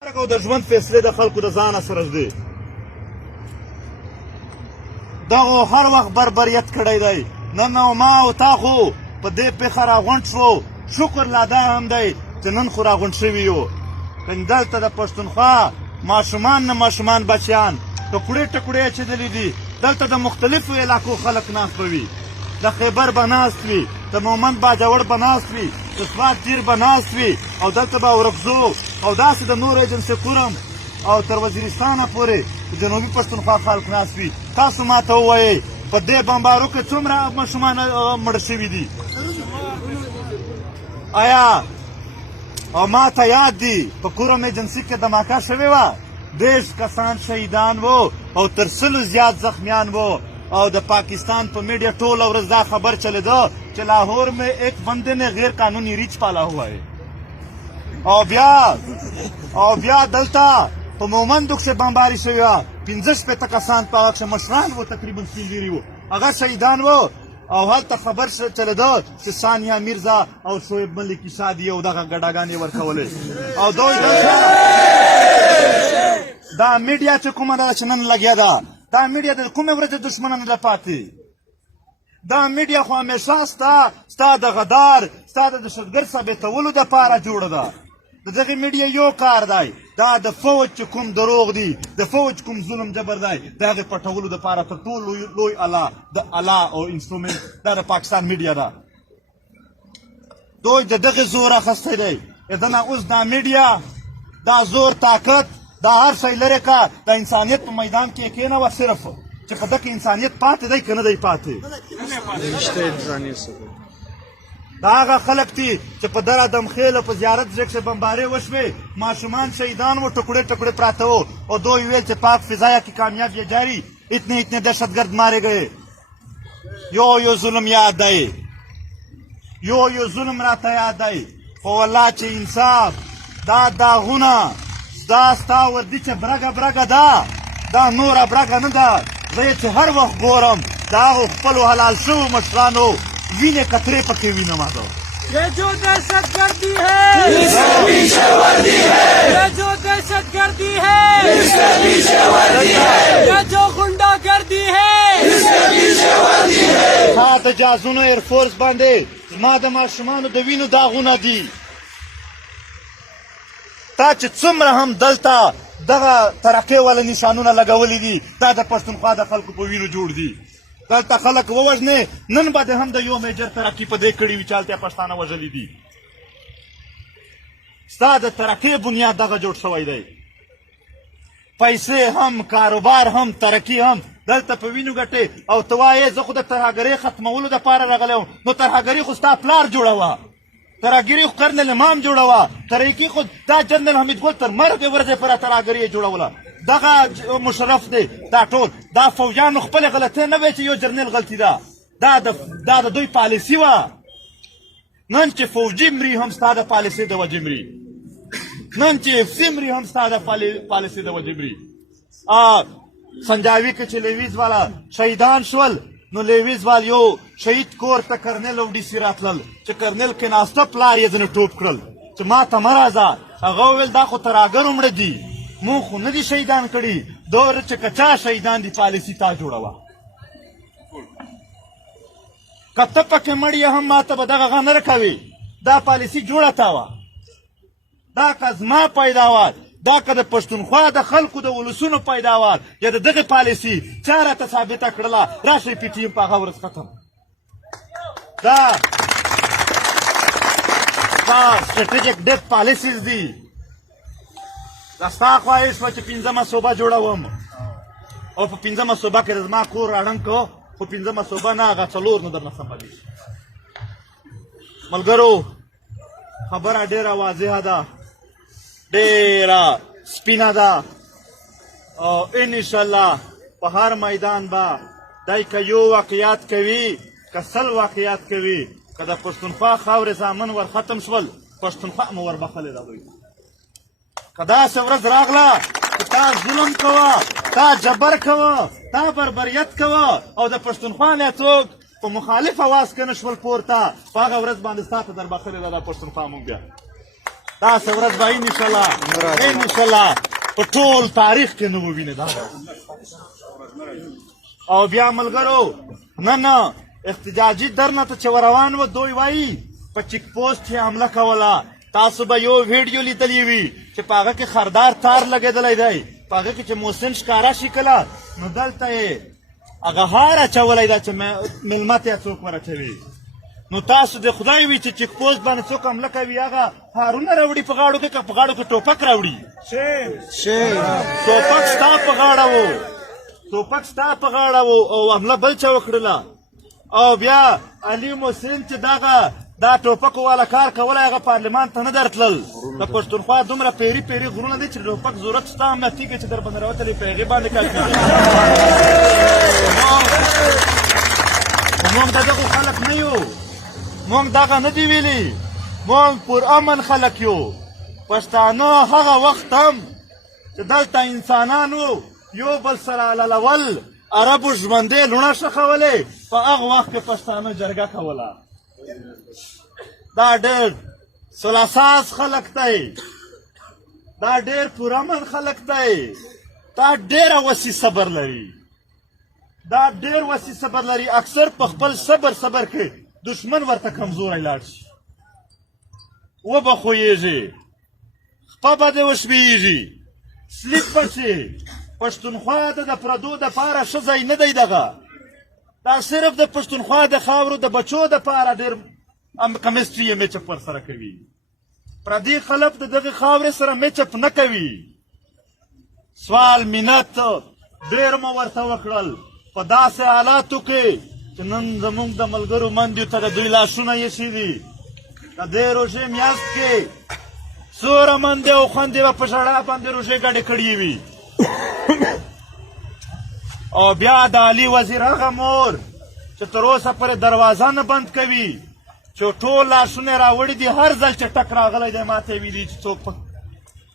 د ژوند فیصلې د خلکو د ځانه سره دی. دغو هر وخت بربریت کړی دی. نن ما او تا خو په دې پېښه راغونډ شو. شکر لا دا هم دی چې نن خو راغونډ شوي یو. که دلته د پښتونخوا ماشومان نه ماشومان بچیان ټکوړې ټکوړې اچېدلي دي. دلته د مختلفو علاقو خلک ناست به وي. د خیبر به ناست وي، د مومند باجوړ به ناست وي، د سوات تیر به ناست وي، او دلته به ورکزو او داسې د نور ایجنسي کورم او تر وزیرستانه پورې د جنوبي پښتونخوا خلک ناست وي. تاسو ما ته ووایئ په دې بمبارو کې څومره ماشومان مړه شوي دي؟ آیا او ما ته یاد دي په کورم ایجنسي کې دماکه شوې وه، 10 کسان شهیدان وو او تر 100 زیات زخمیان وو. اور دا پاکستان پر میڈیا ٹول اور رضا خبر چلے دو کہ لاہور میں ایک بندے نے غیر قانونی ریچ پالا ہوا ہے. اور بیا دلتا تو مومندک سے بمباری سے ہوا 50 پہ تک آسان پاک سے مشران وہ تقریباً سیلری وہ اگر شہیدان وہ اور حال تک خبر چلے دو کہ ثانیہ مرزا اور شعیب ملک کی شادی ہے ادا کا گڈاگانی ورکولے. اور دو دا میڈیا چکمہ چنن لگیا دا دا میډیا د کومې ورځې دښمنانو نه پاتې. دا میډیا خو همیشه ستا د غدار ستا د دهشتګرد ثابتولو دپاره جوړه ده. د دغې میډیا یو کار دی، دا د فوج چې کوم دروغ دي، د فوج کوم ظلم جبر دی، د هغې پټولو دپاره تر ټولو لوی اله د اله او انسټرومنټ دا د پاکستان میډیا ده. دوی د دغې زور اخیستی دی. دنه اوس دا میډیا دا زور طاقت دا هر شی لرې که د انسانیت په میدان کې کېنوه صرف چې په ده کې انسانیت پاتې دی که نه دی پاتې. دا هغه خلک دي چې په در ادمخیل په زیارت ځای کښې بمبارې وشوې، ماشومان شهیدان وو، ټکړې ټکړې پراته وو، او دوی ویل چې پاک فضایا کی کامیاب یہ جاری اتنے دہشتگرد مارے گئے. یو ظلم یاد دی، یو ظلم راته یاد دی. خو والله چې انصاف دا داغونه دا ستا وردي چې برګه ده، دا نوره برګه نه ده. زه یې چې هر وخت ګورم د هغو خپلو حلال شوو مشرانو وینې قطرې پکې وینم. یہ جو دہشت گردی ہے اس کے پیچھے وردی ہے، یہ جو دہشت گردی ہے اس کے پیچھے وردی ہے، یہ جو غنڈا گردی ہے اس کے پیچھے وردی ہے. تا د جازونو ایرفورس باندې زما د ماشومانو د وینو داغونه دي. تا چې څومره هم دلته دغه ترقې والا نشانونه لګولي دي، دا د پښتونخوا د خلکو په وینو جوړ دي. دلته خلک ووژنې، نن به د هم د یو میجر ترقي په دې کړي وي چې هلته پښتانه وژلي دي. ستا د ترقۍ بنیاد دغه جوړ شوی دی. پیسې هم، کاروبار هم، ترقي هم دلته په وینو ګټې. او ته وایې زه خو د ترهګرۍ ختمولو دپاره راغلی وم. نو ترهګري خو ستا پلار جوړوه، ترهګري خو کرنل امام جوړوه، ترقي خو دا جنرال حمیدګل تر مرګې ورځې پورې ترهګري یې جوړوله. دغه مشرف دی دا ټول دا فوجیانو خپلې غلطۍ نه وی چې یو جرنیل غلطي ده، دا د دوی پالیسي وه. نن چې فوجي مري هم ستا د پالیسۍ د وجې مري، نن چې افسي مري هم ستا د پالیسۍ د وجې مري. سنجاوي کې چې لیویز والا شهیدان شول، نو لیویز وال یو شهید کور ته کرنل او ډي سي راتلل چې کرنل کې ناسته پلار یې ځینې ټوپ کړل چې ما ته مه راځه. هغه وویل دا خو ترهګرو مړه دي، مونږ خو نه دي شهیدان کړي. دور چې که چا شهیدان دي پالیسي تا جوړوه. که ته پکې مړ یې هم ما ته به دغه غه نه رکوې. دا پالیسي جوړه تا وه، دا که زما پیداوار، دا که د پښتونخوا د خلکو د ولسونو پیداوار یا د دغې پالیسي چا راته ثابته کړله، راشئ پي ټي ایم په هغه ورځ ختم. دا سټریټیجک ډیپ پالیسیز دي. دا ستا خواهش وه چې 5مه صوبه جوړوم، او په 5مه صوبه کې د زما کور راړنګ کو، خو 5مه صوبه نه، هغه 4 نه درنه سمبلیږي. ملګرو خبره ډېره واضحه ده، ډېره سپینه ده، او انشاءالله په هر میدان به دی که یو واقعیات کوي که 100 واقعیات کوي، که د پښتونخوا خاورې زامن ور ختم شول، پښتونخوا مو ور بخلې ده. دوی که داسې ورځ راغله چې تا ظلم کوه، تا جبر کوه، تا بربریت کوه، او د پښتونخوا نه څوک په مخالف اواز که نه شول پورته، په هغه ورځ باندې ستا ته در بخلې ده دا پښتونخوا مونږ بیا. داسې ورځ به انشاءالله په ټول تاریخ کې نه ووینې دا او بیا ملګرو نن احتجاجي درنه ته چې روان و دوی وایي په چیک پوسټ یې حمله کوله تاسو به یو ویډیو لیدلی وي چې په هغه کې خردار تار لګېدلی دی په هغه کې چې محسن ښکاره شي کله نو دلته یې هغه هار اچولی ده چې مېلمه ته یې څوک ورچوي نو تاسو د خدای وي چې چیک پوسټ باندې څوک حمله کوي هغه هارونه راوړي په غاړو کې که په غاړو کې ټوپک راوړي ټوپک ستا په غاړه و او حمله بل چا وکړله او بیا علي محسن چې دا ټوپکو والا کار کولی هغه پارلمان ته نه درتلل د پښتونخوا دومره پیري غرونه دی چې د ټوپک ضرورت شته هم نه تیږې چې در باندې راوتلې په هغې باندې کار کوي موږ د دغو خلک نه یو موږ دغه نه دي ویلي موږ پرامن خلک یو پښتانه هغه وخت هم چې دلته انسانانو یو بل سره عللول عربو ژوندې لوڼه ښخولې په هغه وخت کې پښتانه جرګه کوله دا ډېر سلاساز خلک دی دا ډېر پرامن خلک دی دا ډېره وسیع صبر لري اکثر په خپل صبر کې دشمن ورته کمزوری لاړ شي وبه خویږي خپه به دې وشبېږي سلیپ به شي پښتونخوا د پردو دپاره ښه ځای نه دی دغه دا صرف د پښتونخوا د خاورو د بچو دپاره ډېر کمیسټري یې میچ اپ ورسره کوي پردي خلک د دغې خاورې سره میچ اپ نه کوي سوال منت ډېر مو ورته وکړل په داسې حالاتو کې چې نن زموږ د ملګرو مندیو ته د دوی لاسونه ایښي دي د دې روژې میاشت کې څومره مندې او خوندې به په ژړا باندې روژې ګډې کړې وي او بیا د علي وزیر هغه مور چې تر اوسه پورې دروازه نه بند کوي چې ټول لاسونه یې راوړي دي هر ځل چې ټک راغلی دی ما ته یې ویلي چې څوک په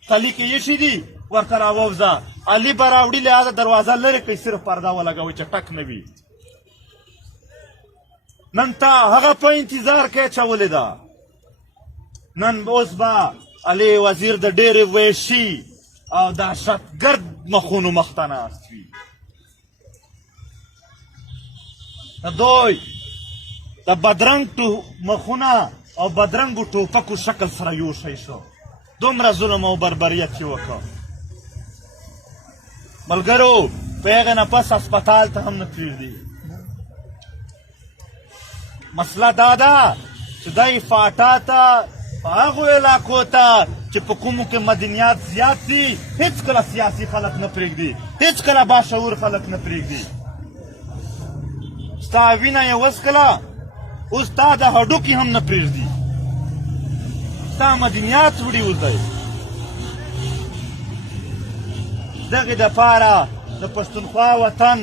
تلي کې ایښي دي ورته راووځه علي به راوړي لهذا دروازه لرې کړئ صرف پرده ولګوئ چې ټک نه وي نن تا هغه په انتظار کې اچولې ده نن اوس به علي وزیر د ډېرې وحشي او دهشتګرد مخونو مخ ته ناست وي د دوی د بدرنګ مخونه او بدرنګو ټوپکو شکل سره یو شی شو دومره ظلم او بربریت یې وکړ ملګرو په هغې نه پس هسپتال ته هم نه پرېږدي مسله دا ده چې دی فاټا ته په هغو علاقو ته چې په کومو کې مدنیات زیات دي هېڅکله سیاسي خلک نه پرېږدي هېڅکله باشعور خلک نه پرېږدي ستا وینه یې وڅښله اوس تا د هډوکي هم نه پرېږدي ستا مدنیات وړي اوس دی دغې دپاره د پښتونخوا وطن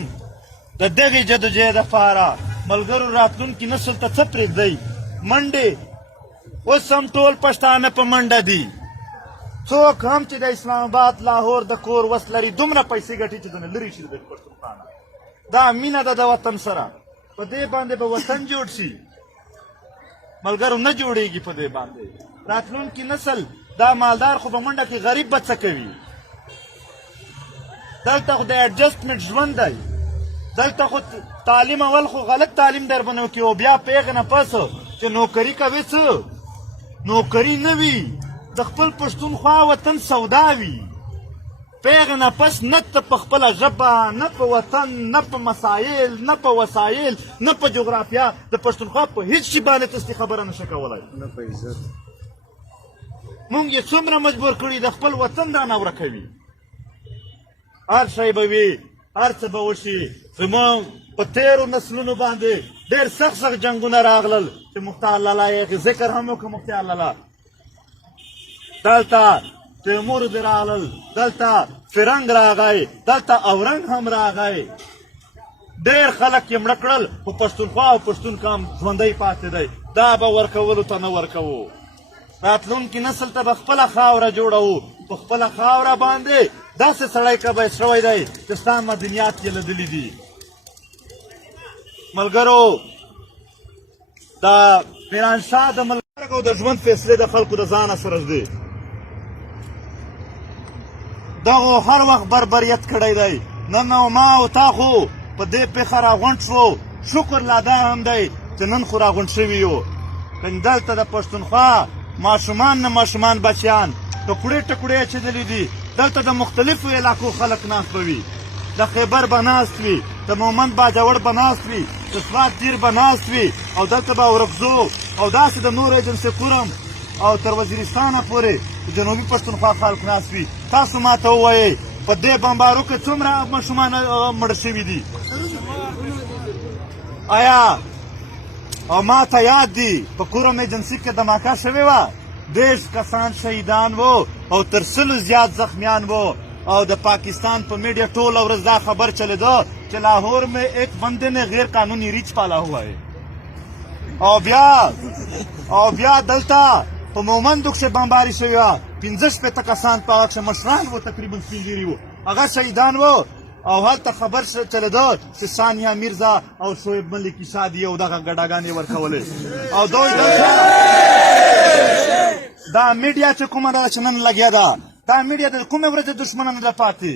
د دغې جدوجهد دپاره ملګرو راتلونکي نسل ته څه پرېږدئ منډې اوس هم ټول پښتانه په منډه دي څوک هم چې د اسلام آباد لاهور د کور وس لري دومره پیسې ګټي چې دنه لرې شي د پښتونخوا نه دا مینه ده د وطن سره په دې باندې به وطن جوړ شي ملګرو نه جوړېږي په دې باندې راتلونکي نسل دا مالدار خو په منډه کې غریب به څه کوي دلته خو د ایډجسټمنټ ژوند دی دلته خو تعلیم اول خو غلط تعلیم در باندې وکړي او بیا په هغې نه پس چې نوکري کوې څه نوکري نه وي د خپل پښتونخوا وطن سودا وي په هغې نه پس نه ته په خپله ژبه نه په وطن نه په مسایل نه په وسایل نه په جغرافیه د پښتونخوا په هېڅ شي باندې تستی خبره نشه کولی مونږ یې څومره مجبور کړي د خپل وطن رانه ورکوي هر شی به وي هر څه به وشي زموږ په تېرو نسلونو باندې ډېر سخت جنګونه راغلل چې مختار لالا یې ذکر هم وکړه مختار لالا دلته تیمور دې راغلل دلته فرنګ راغی دلته اورنګ هم راغی ډېر خلک یې مړه کړل خو پښتونخوا او پښتون قام ژوندی پاتې دی دا به ورکولو ته نه ورکوو راتلونکي نسل ته به خپله خاوره جوړوو په خپله خاوره باندې داسې سړی کبی شوی دی چې ستا مدنیات یې لیدلي دي ملګرو د پیرانشاه د ملګرو د ژوند فیصلې د خلکو د ځانه سره دی دغو هر وخت بربریت کړی دی. نن او ما او تا خو په دې پیښه راغونډ شو. شکر لا دا هم دی چې نن خو راغونډ شوي یو. که دلته د پښتونخوا ماشومان نه ماشومان بچیان ټکوړې ټکوړې اچېدلي دي. دلته د مختلفو علاقو خلک ناست به وي. د خیبر به ناست وي، د مومند باجوړ به ناست وي، د سوات دیر به ناست وي، او دلته به ورکزو او داسې د نور ایجنسي کورم او تر وزیرستانه پورې د جنوبي پښتونخوا خلک ناست وي. تاسو ما ته ووایئ په دې بمبارو کې څومره ماشومان مړه شوي دي؟ آیا او ما ته یاد دي په کورم ایجنسي کې دماکه شوې وه، 10 کسان شهیدان وو او تر 100 زیات زخمیان وو. اور دا پاکستان پر میڈیا ٹول اور رضا خبر چلے دو کہ لاہور میں ایک بندے نے غیر قانونی ریچ پالا ہوا ہے. اور بیا دلتا په مومندو کښې بمباري شوې وه، 15 شپېته کسان په هغه کښې مشران وو، تقریبا سپین ږیري وو، هغه شهیدان وو. او هلته خبر چلېده چې ثانیه میرزا او شعیب ملکي شادي او دغه ګډاګانې ورکولې. او دوی دا میډیا چې کومه ده چې نن لګیا ده، دا میډیا د کومې ورځې دښمنه نه ده پاتې.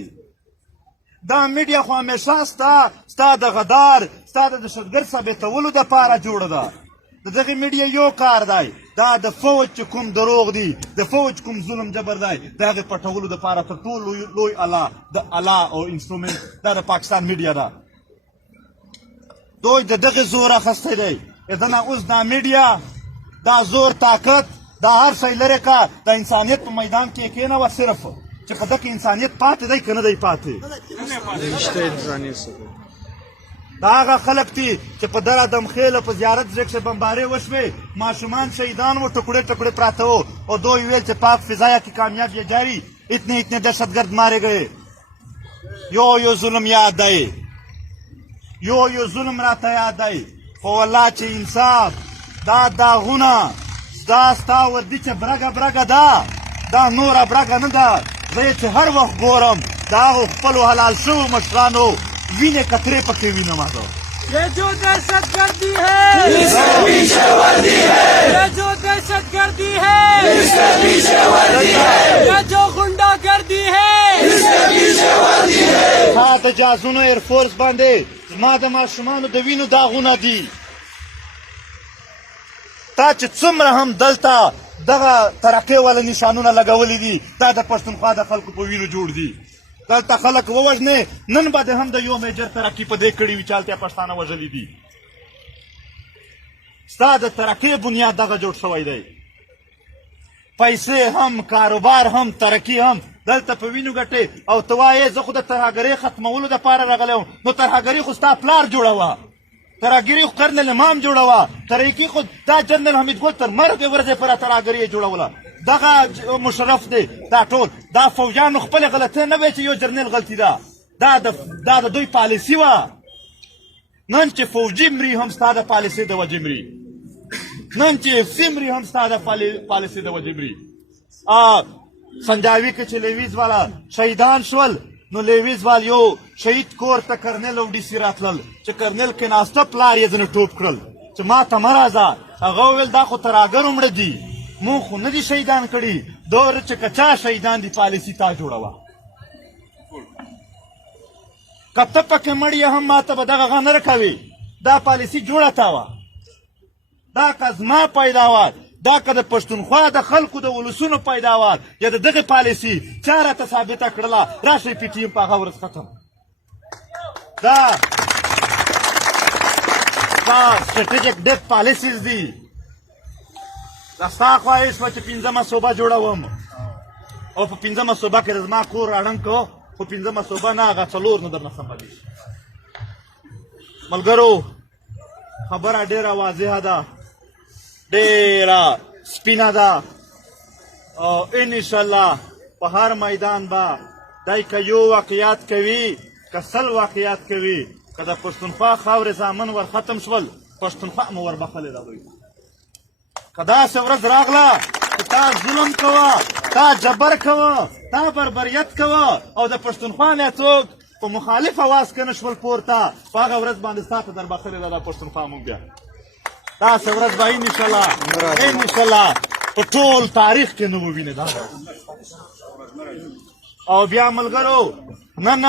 دا میډیا خو همیشه ستا د غدار ستا د دهشتګرد ثابتولو دپاره جوړه ده. د دغې میډیا یو کار دی، دا د فوج چې کوم دروغ دي، د فوج کوم ظلم جبر دی، د هغې پټولو دپاره تر ټولو لوی اله د اله او انسټرومنټ دا د پاکستان میډیا ده. دوی د دغې زور اخیستی دی. دنه اوس دا میډیا دا زور طاقت دا هر شی لرې که د انسانیت په میدان کې کېنوه، صرف چې په دغه انسانیت پاتې دی که نه دی پاتې. دا هغه خلک دي چې په دره دمخیله په زیارت ځای کښې بمبارۍ وشوې، ماشومان شهیدان وو، ټکوړې ټکوړې پراته وو. او دوی ویل چې پاک فضایا کی کامیاب یہ جاری، اتنے دہشتگرد مارے گئے. یو ظلم یاد دی، یو ظلم راته یاد دی. خو والله چې انصاف دا داغونه دا ستا وردي چې برګه برګه ده، دا نوره برګه نه ده. زه یې چې هر وخت ګورم د هغو خپلو حلال شوو مشرانو وینې قطرې پکې وینم. یہ جو دہشت گردی ہے اس کے پیچھے وردی ہے، یہ جو دہشت گردی ہے اس کے پیچھے وردی ہے، یہ جو غنڈا گردی ہے اس کے پیچھے وردی ہے. تا د جازونو ایرفورس باندې زما د ماشومانو د وینو داغونه دي. تا چې څومره هم دلته دغه ترقۍ والا نشانونه لګولي دي، دا د پښتونخوا د خلکو په وینو جوړ دي. دلته خلک ووژنې، نن به د هم د یو میجر ترقي په دې کړي وي چې هلته یې پښتانه وژلي دي. ستا د ترقۍ بنیاد دغه جوړ شوی دی. پیسې هم، کاروبار هم، ترقي هم دلته په وینو ګټې. او ته وایې زه خو د ترهګرۍ ختمولو دپاره راغلی وم. نو ترهګري خو ستا پلار جوړوه، ترهګري خو کرنل امام جوړوه، ترقي خو دا جنرال حمید ګل تر مرګ ورځې پورې ترهګري یې جوړوله. دغه مشرف دی، دا ټول دا فوجانو خپلې غلطۍ نه وی چې یو جرنیل غلطي ده، دا د دوی پالیسي وه. نن چې فوجي مري هم ستا د پالیسۍ د وجې مري، نن چې افسي مري هم ستا د پالیسۍ د وجې مري. سنجاوي کې چې لیویز والا شهیدان شول، نو لیویز وال یو شهید کور ته کرنل او ډي سي راتلل، چې کرنل کې ناسته پلار یې ځنې ټوپ کړل چې ما ته مه راځه. هغه وویل دا خو ترهګرو مړه دي، مونږ خو نه دي شهیدان کړي. دور چې که چا شهیدان دي پالیسي تا جوړوه. که ته پکې مړ یې هم ما ته به دغه غه نه رکوې. دا پالیسي جوړه تا وه، دا که زما پیداوار، دا که د پښتونخوا د خلکو د ولسونو پیداوار یا د دغې پالیسي چا راته ثابته کړله، راشئ پي ټي ایم په هغه ورځ ختم. دا سټریټیجک ډیپ پالیسیز دي. دا ستا خواهش وه چې 5مه صوبه جوړوم، او په 5مه صوبه کې د زما کور راړنګ کو، خو 5مه صوبه نه، هغه 4 نه درنه سمبلیږي. ملګرو خبره ډېره واضحه ده، ډېره سپینه ده. او انشاءالله په هر میدان به دی که یو واقعیات کوي، که 100 واقعیات کوي، که د پښتونخوا خاورې زامن ور ختم شول، پښتونخوا مو وربخلې ده. دوی که داسې ورځ راغله چې تا ظلم کوه، تا جبر کوه، تا بربریت کوه، او د پښتونخوا نه څوک په مخالف اواز کې نه شول پورته، په هغه ورځ باندې ستا ته دربخلې ده دا پښتونخوا مونږ بیا. داسې ورځ به انشاءالله په ټول تاریخ کې نه ووینې. دا او بیا ملګرو نن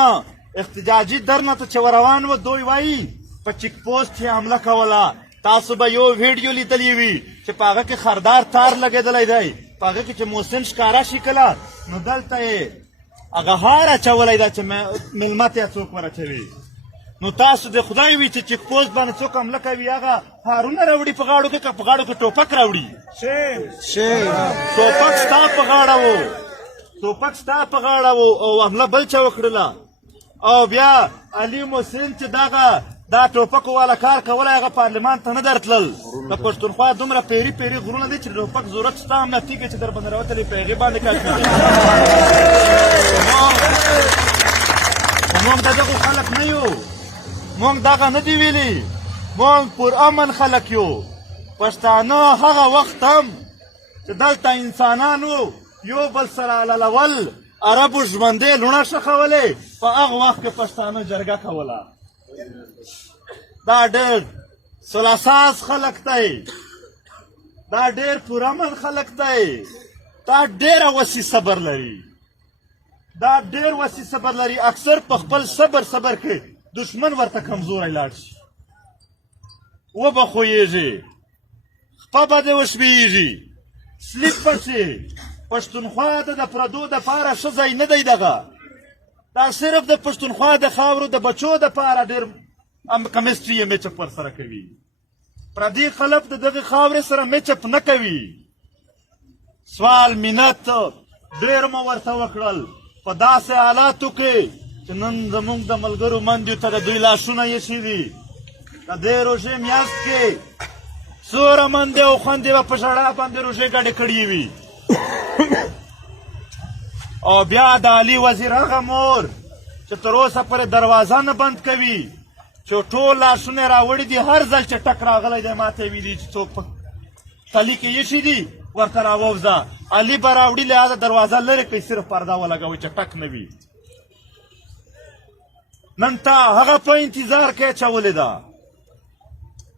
احتجاجي درنه ته چې روان و دوی وایي په چیک پوسټ یې حمله کوله. تاسو به یو ویډیو لیدلی وي چې په هغه کې خردار تار لګېدلی دی، په هغه کې چې محسن ښکاره شي کله نو دلته یې هغه هار اچولی ده چې مېلمه ته یې څوک ورچوي. نو تاسو د خدای وي چې چیک پوسټ باندې څوک حمله کوي هغه هارونه راوړي په غاړو کې، که په غاړو کې ټوپک راوړي. ټوپک ستا په غاړه و، ټوپک ستا په غاړه و او حمله بل چا وکړله. او بیا علي محسن چې دغه دا ټوپکو والا کار کولی هغه پارلمان ته نه درتلل. د پښتونخوا دومره پیري پیري غرونه دي چې د ټوپک ضرورت شته هم نه تیږې چې در باندې راوتلې په هغې باندې کافي دي. موږ د دغو خلک نه یو، موږ دغه نه دي ویلي، موږ پرامن خلک یو. پښتانه هغه وخت هم چې دلته انسانانو یو بل سره عللول، عربو ژوندې لوڼه ښخولې، په هغه وخت کې پښتانه جرګه کوله. دا ډېر سلاساز خلک دی، دا ډېر پرامن خلک دی، دا ډېره وسیع صبر لري، دا ډېر وسیع صبر لري. اکثر په خپل صبر کې دشمن ورته کمزوری لاړ شي، وبه خویږي، خپه به دې وشبېږي، سلیپ به شي. پښتونخوا ته د پردو دپاره ښه ځای نه دی دغه، دا صرف د پښتونخوا د خاورو د بچو دپاره ډېر کمیسټري یې میچپ ورسره کوي. پردي خلک د دغې خاورې سره میچپ نه کوي. سوال منت ډېر مو ورته وکړل په داسې حالاتو کې چې نن زموږ د ملګرو مندیو ته د دوی لاشونه ایښي دي. د دې روژې میاشت کې څومره مندې او خویندې به په ژړا باندې روژې ګډې کړې وي. او بیا د علي وزیر هغه مور چې تر اوسه پورې دروازه نه بند کوي چې ټول لاشونه یې راوړي دي، هر ځل چې ټک راغلی دی ما ته یې ویلي چې څوک په تلي کې ایښي دي ورته راووځه. علي به راوړي لهذا دروازه لرې کړئ، صرف پرده ولګوئ چې ټک نه وي. نن تا هغه په انتظار کې اچولې ده.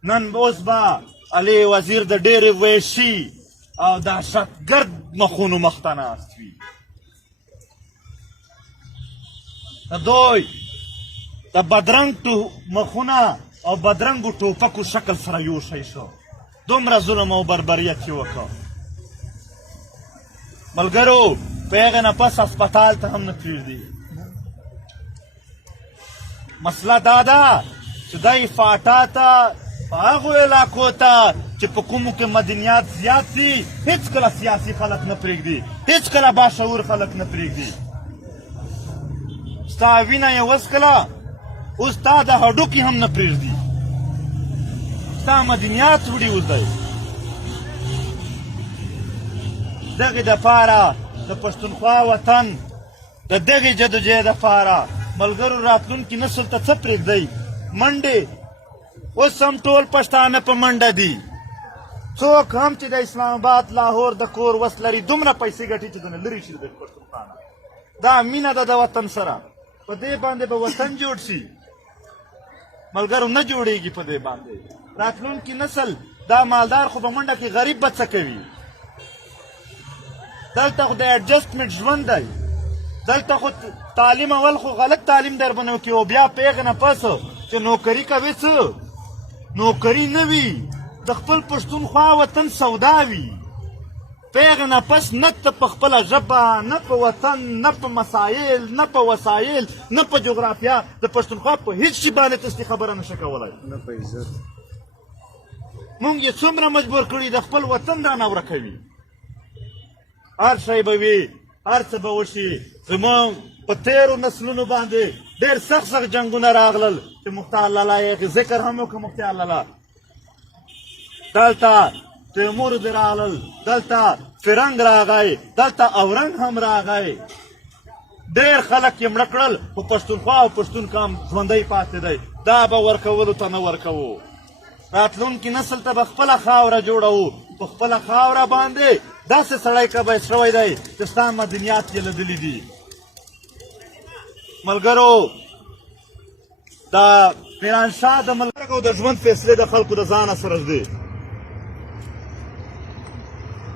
نن اوس به علي وزیر د ډېرې وحشي او دهشتګرد مخونو مخ ته ناست وي. د دوی د بدرنګ مخونه او بدرنګو ټوپکو شکل سره یو شی شو. دومره ظلم او بربریت یې وکړ. ملګرو په هغې نه پس هسپتال ته هم نه پرېږدي. مسله دا ده چې دی فاټا ته په هغو علاقو ته چې په کومو کې مدنیات زیات دي هېڅکله سیاسي خلک نه پرېږدي، هېڅکله باشعور خلک نه پرېږدي. ستا وینه یې وڅښله، اوس تا د هډوکي هم نه پرېږدي، ستا مدنیات وړي اوس دی. دغې دپاره د پښتونخوا وطن د دغې جدوجهد دپاره ملګرو راتلونکي نسل ته څه پرېږدئ؟ منډې. اوس هم ټول پښتانه په منډه دي. څوک هم چې د اسلام آباد لاهور د کور وس لري دومره پیسې ګټي چې دنه لرې شي د پښتونخوا نه. دا مینه ده د وطن سره، په دې باندې به وطن جوړ شي. ملګرو نه جوړېږي په دې باندې. راتلونکي نسل دا مالدار خو په منډه کې غریب به څه کوي؟ دلته خو د ایډجسټمنټ ژوند دی، دلته خو تعلیم اول خو غلط تعلیم در باندې وکړي او بیا په هغې نه پس چې نوکري کوې څه نوکري نه وي، د خپل پښتونخوا وطن سودا وي. په هغې نه پس نه ته په خپله ژبه، نه په وطن، نه په مسایل، نه په وسایل، نه په جغرافیه د پښتونخوا په هېڅ شي باندې تاسې خبره نشه کولی. نه په عزت مونږ یې څومره مجبور کړي د خپل وطن رانه ورکوي. هر شی به وي، هر څه به وشي. زموږ په تېرو نسلونو باندې ډېر سخت جنګونه راغلل چې مختار لالا یې ذکر هم وکړه. مختار لالا دلته تیمور دې راغلل، دلته فرنګ راغی، دلته اورنګ هم راغی. ډېر خلک یې مړه کړل، خو پښتونخوا او پښتون قام ژوندی پاتې دی. دا به ورکولو ته نه ورکوو. راتلونکي نسل ته به خپله خاوره جوړوو. په خپله خاوره باندې داسې سړی کبی شوی دی چې ستا مدنیات یې لیدلي دي. ملګرو د پیرانشاه د ملک او د ژوند فیصلې د خلکو د ځانه سره دی.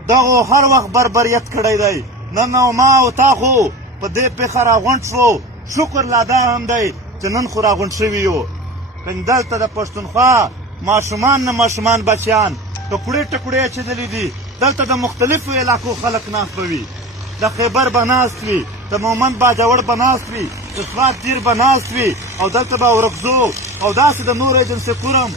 دغو هر وخت بربریت کړی دی. نن او ما او تا خو په دې پیښه راغونډ شو شکر لا دا هم دی چې نن خو راغونډ شوي یو دلته د پښتونخوا ماشومان نه ماشومان بچیان ټکوړې ټکوړې اچېدلي دي دلته د مختلفو علاقو خلک ناست به وي د خیبر به ناست وي د مومند باجوړ به ناست وي د سوات دیر به ناست وي او دلته به ورکزو او داسې د نور ایجنسي کورم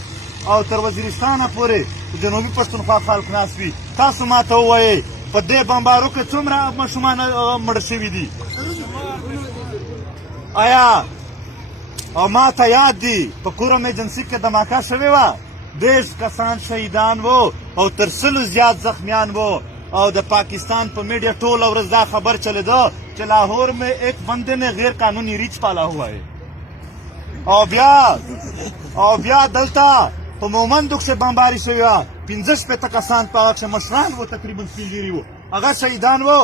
او تر وزیرستانه پورې د جنوبي پښتونخوا خلک ناست وي تاسو ما ته ووایئ په دې بمبارو کې څومره ماشومان مړه شوي دي آیا او ما ته یاد دي په کورم ایجنسي کې دماکه شوې وه 10 کسان شهیدان وو او تر 100 زیات زخمیان وو اور دا پاکستان پر میڈیا ٹول اور رضا خبر چلے دو کہ لاہور میں ایک بندے نے غیر قانونی ریچ پالا ہوا ہے اور بیا دلتا تو مومندک سے بمباری سے ہوا 50 پہ تک آسان پاک سے مشران وہ تقریباً سیلگیری وہ اگر شہیدان وہ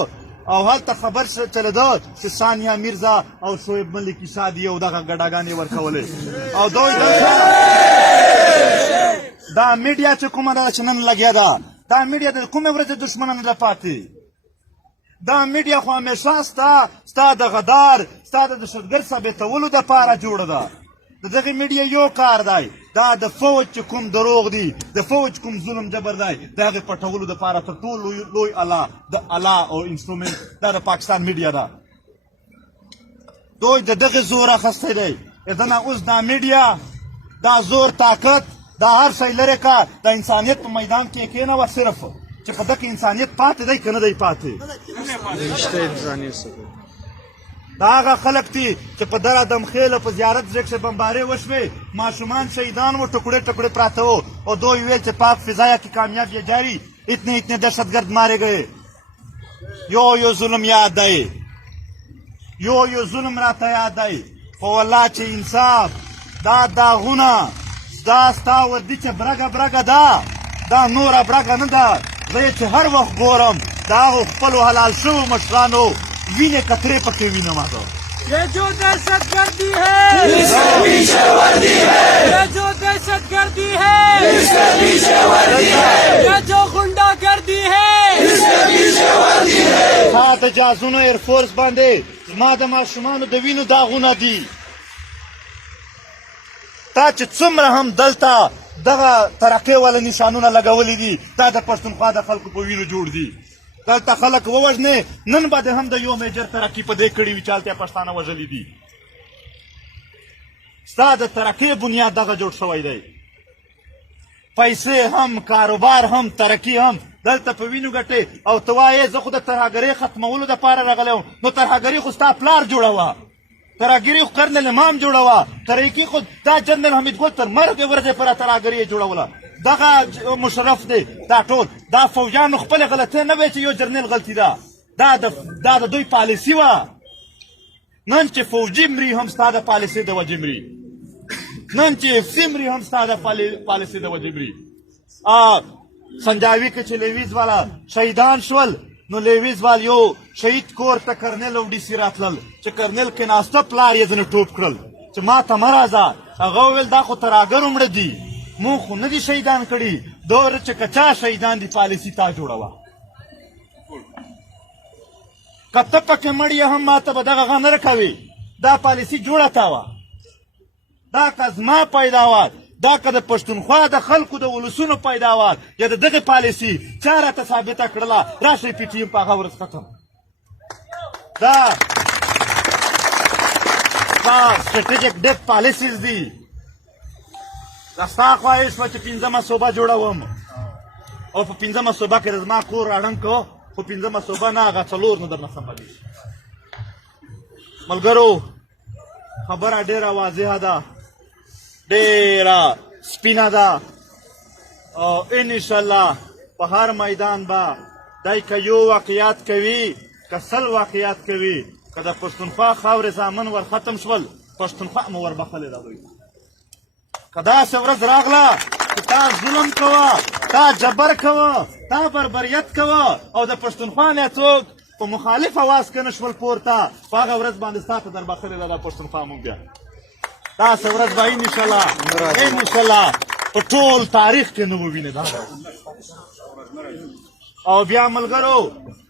اور حال تک خبر سے چلے دو کہ ثانیہ مرزا اور شعیب ملک کی شادی ہے دا گڈاگانی ورکولے اور دو دا میڈیا چې کومه دا چې نن لګیا ده دا میډیا د کومې ورځې دښمنانو ده پاتې دا میډیا خو همیشه ستا د غدار ستا د دهشتګرد ثابتولو دپاره جوړه ده د دغې میډیا یو کار دی دا د فوج چې کوم دروغ دي د فوج کوم ظلم جبر دی د هغې پټولو دپاره تر ټولو لوی اله د اله او انسټرومنټ دا د پاکستان میډیا ده دوی د دغې زور اخیستی دی دنه اوس دا میډیا دا زور طاقت دا هر شی لرې که د انسانیت په میدان کې کښېنوه صرف چې په ده کې انسانیت پاتې دی که نه دی پاتې دا هغه خلک دي چې په دره دمخیل او په زیارت ځای کښې بمبارې وشوې ماشومان شهیدان وو ټکړې ټکړې پراته وو او دوی ویل چې پاک فضایا کی کامیاب یہ جاری اتنے دہشت گرد مارے گئے یو ظلم یاد دی یو ظلم راته یاد دی خو والله چې انصاف دا داغونه دا ستا وردي چې برګه دا نوره برګه نه ده زه یې چې هر وخت ګورم د هغو خپلو حلال شوو مشرانو وینې قطرې پکې وینم یہ جو دہشت گردی ہے اس کے پیچھے وردی ہے یہ جو دہشت گردی ہے اس کے پیچھے وردی ہے یہ جو غنڈا گردی ہے اس کے پیچھے وردی ہے تا د جازونو ایرفورس باندې زما د ماشومانو د وینو داغونه دي تا چې څومره هم دلته دغه ترقۍ والا نشانونه لګولي دي دا د پښتونخوا د خلکو په وینو جوړ دي دلته خلک ووژنې نن به د هم د یو میجر ترقي په دې کړي وي چې هلته یې پښتانه وژلي دي ستا د ترقۍ بنیاد دغه جوړ شوی دی پیسې هم کاروبار هم ترقي هم دلته په وینو ګټې او ته وایې زه خو د ترهګرۍ ختمولو دپاره راغلی وم نو ترهګري خو ستا پلار جوړوه ترهګري خو کرنل امام جوړوه ترقي خو دا جنرل حمید ګل تر مرګې ورځې پورې ترهګري یې جوړوله دغه مشرف دی دا ټول دا فوجیانو خپلې غلطۍ نه وی چې یو جرنیل غلطي ده دا د دوی پالیسي وه نن چې فوجي مري هم ستا د پالیسۍ د وجې مري نن چې افسي مري هم ستا د پالیسۍ د وجې مري سنجاوي کې چې لیویز والا شهیدان شول نو لیویز وال یو شهید کور ته کرنل او ډي سي راتلل چې کرنل کې ناسته پلار یې ځنې ټوپ کړل چې ما ته مه راځه هغه وویل دا خو ترهګرو مړه دي مونږ خو نه دي شهیدان کړي دوره چې که چا شهیدان دي پالیسي تا جوړوه که ته پکې مړ یې هم ما ته به دغه غه نه رکوې دا پالیسي جوړه تا وه دا که زما پیداوار دا که د پښتونخوا د خلکو د ولسونو پیداوار یا د دغې پالیسي چا راته ثابته کړله راشئ پي ټي ایم په هغه ورځ ختم دا سټریټیجک ډیپ پالیسیز دي دا ستا خواهش وه چې 5مه صوبه جوړوم او په 5مه صوبه کې د زما کور راړنګ کو خو 5مه صوبه نه هغه 4 نه درنه سمبلیږي ملګرو خبره ډېره واضحه ده ډېره سپینه ده او انشاءالله په هر میدان به دی که یو واقعیات کوي که 100 واقعیات کوي که د پښتونخوا خاورې زامن ور ختم شول پښتونخوا مو ور بخلې ده دوی که داسې ورځ راغله چې تا ظلم کوه تا جبر کوه تا بربریت کوه او د پښتونخوا نه څوک په مخالف اواز که نه شول پورته په هغه ورځ باندې ستا ته در بخلې ده دا پښتونخوا مونږ بیا داسې ورځ به انشاءالله په ټول تاریخ کې نه ووینې دا او بیا ملګرو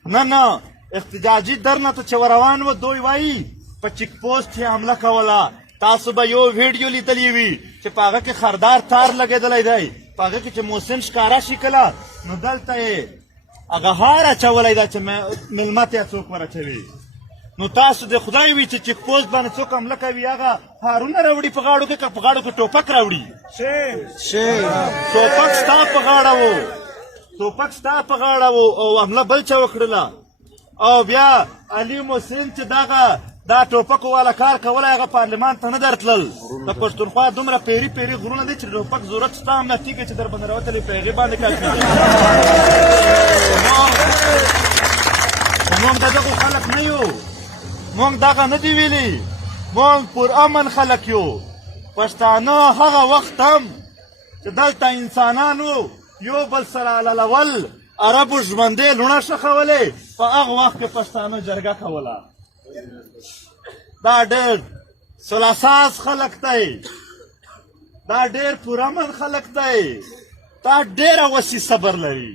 نه احتجاجي درنه ته چې روان و دوی وایي په چیک پوسټ یې حمله کوله. تاسو به یو ویډیو لیدلی وي چې په هغه کې خردار تار لګېدلی دی، په هغه کې چې محسن ښکاره شي کله نو دلته یې هغه هار اچولی ده چې میلمه ته یې څوک ورچوي. نو تاسو د خدای وي چې چیک پوسټ باندې څوک حمله کوي هغه هارونه راوړي په غاړو کې، که په غاړو کې ټوپک راوړي. ټوپک ستا په غاړه و، ټوپک ستا په غاړه و او حمله بل چا وکړله. او بیا علي محسن چې دا ټوپکو والا کار کولی هغه پارلمان ته نه درتلل. د پښتونخوا دومره پیري پیري غرونه دي چې ټوپک ضرورت شته هم نه تیږي چې در باندې راوتلی په هغې باندې کافي دي. موږ د دغو خلک نه یو، موږ دغه نه دي ویلي، موږ پر امن خلک یو. پښتانه هغه وخت هم چې دلته انسانانو یو بل سره عللول، عربو ژوندې لوڼه ښخولې، په هغه وخت کې پښتانه جرګه کوله. دا ډېر سلاساز خلک دی، دا ډېر پرامن خلک دی، دا ډېره وسیع صبر لري،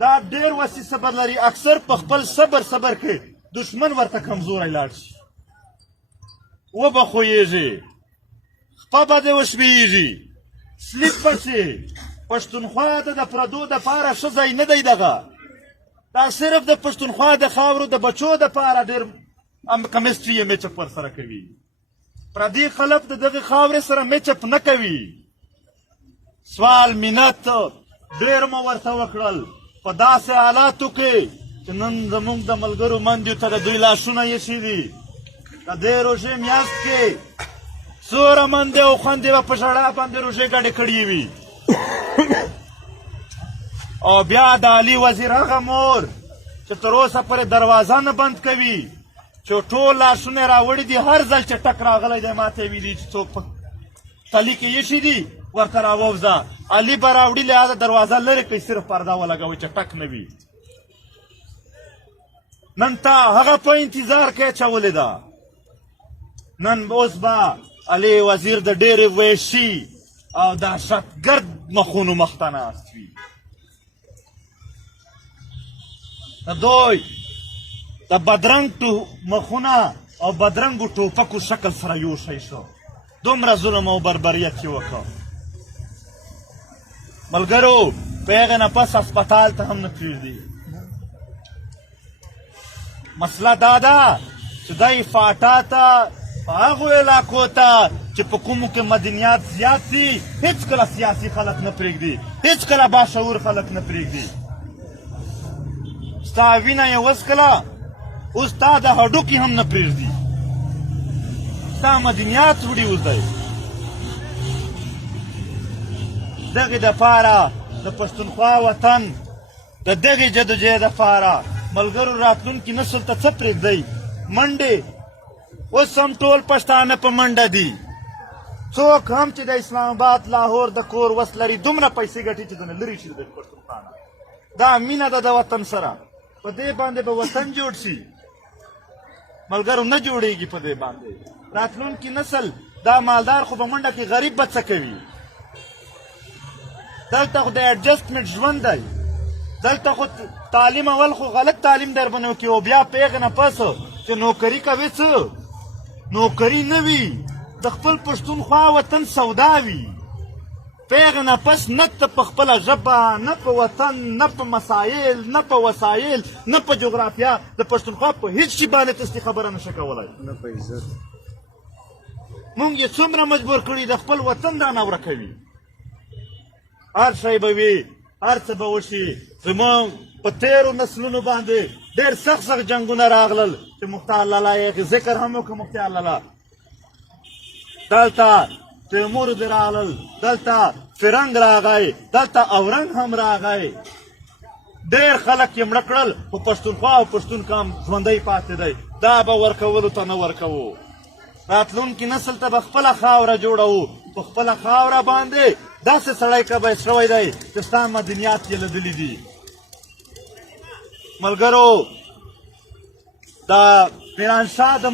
دا ډېر وسیع صبر لري. اکثر په خپل صبر کې دشمن ورته کمزوری لاړ شي، وبه خویږي، خپه به دې وشبېږي، سلیپ به شي. پښتونخوا ته د پردو دپاره ښه ځای نه دی دغه، دا صرف د پښتونخوا د خاورو د بچو دپاره ډېر کمسټري یې میچپ ورسره کوي. پردي خلک د دغې خاورې سره میچپ نه کوي. سوال منت ډېر مو ورته وکړل په داسې حالاتو کې چې نن زموږ د ملګرو مندیو ته د دوی لاسونه ایښي دي. د دې روژې میاشت کې څومره مندې او خویندې به په ژړا باندې روژې ګډې کړې وي. او بیا د علي وزیر هغه مور چې تر اوسه پورې دروازه نه بند کوي چې ټول لاسونه یې راوړي دي، هر ځل چې ټک راغلی دی ما ته یې ویلي چې څوک په تلي کې ایښي دي ورته راووځه. علي به راوړي لهذا دروازه لرې کړئ، صرف پرده ولګوئ چې ټک نه وي. نن تا هغه په انتظار کې اچولې ده، نن اوس به علي وزیر د ډېرې وحشي او دهشتګرد مخونو مخ ته ناست وي. د دوی د بدرنګ مخونه او بدرنګو ټوپکو شکل سره یو شی شو. دومره ظلم او بربریت یې وکړ. ملګرو په هغې نه پس هسپتال ته هم نه پرېږدي. مسله دا ده چې دی فاټا ته په هغو علاقو ته چې په کومو کې مدنیات زیات دي هېڅکله سیاسي خلک نه پرېږدي، هېڅکله باشعور خلک نه پرېږدي. ستا وینه یې وڅښله، اوس تا د هډوکي هم نه پرېږدي، ستا مدنیات وړي اوس دی. دغې دپاره د پښتونخوا وطن د دغې جدوجهد دپاره ملګرو راتلونکي نسل ته څه پرېږدئ؟ منډې. اوس هم ټول پښتانه په منډه دي. څوک هم چې د اسلام آباد لاهور د کور وس لري دومره پیسې ګټي چې دنه لرې شي د پښتونخوا نه. دا مینه ده د وطن سره، په دې باندې به وطن جوړ شي. ملګرو نه جوړېږي په دې باندې. راتلونکي نسل دا مالدار خو په منډه کې غریب به څه کوي؟ دلته خو د ایډجسټمنټ ژوند دی، دلته خو تعلیم اول خو غلط تعلیم در باندې وکړي او بیا په هغې نه پس چې نوکري کوې څه نوکري نه وي، د خپل پښتونخوا وطن سودا وي. په هغې نه پس نه ته په خپله ژبه، نه په وطن، نه په مسایل، نه په وسایل، نه په جغرافیه د پښتونخوا په هېڅ شي باندې تسلي خبره نشه کولی. نه په عزت مونږ یې څومره مجبور کړي د خپل وطن رانه ورکوي. هر شی به وي، هر څه به وشي. زموږ په تېرو نسلونو باندې ډېر سخت جنګونه راغلل چې مختار لالا یې ذکر هم وکړه. مختار لالا دلته تیمور دې راغلل، دلته فرنګ راغی، دلته اورنګ هم راغی. ډېر خلک یې مړه کړل، خو پښتونخوا او پښتون قام ژوندی پاتې دی. دا به ورکولو ته نه ورکوو. راتلونکي نسل ته به خپله خاوره جوړوو. په خپله خاوره باندې داسې سړی کبی شوی دی چې ستا مدنیات یې لیدلي دي. ملګرو د پیرانشاه د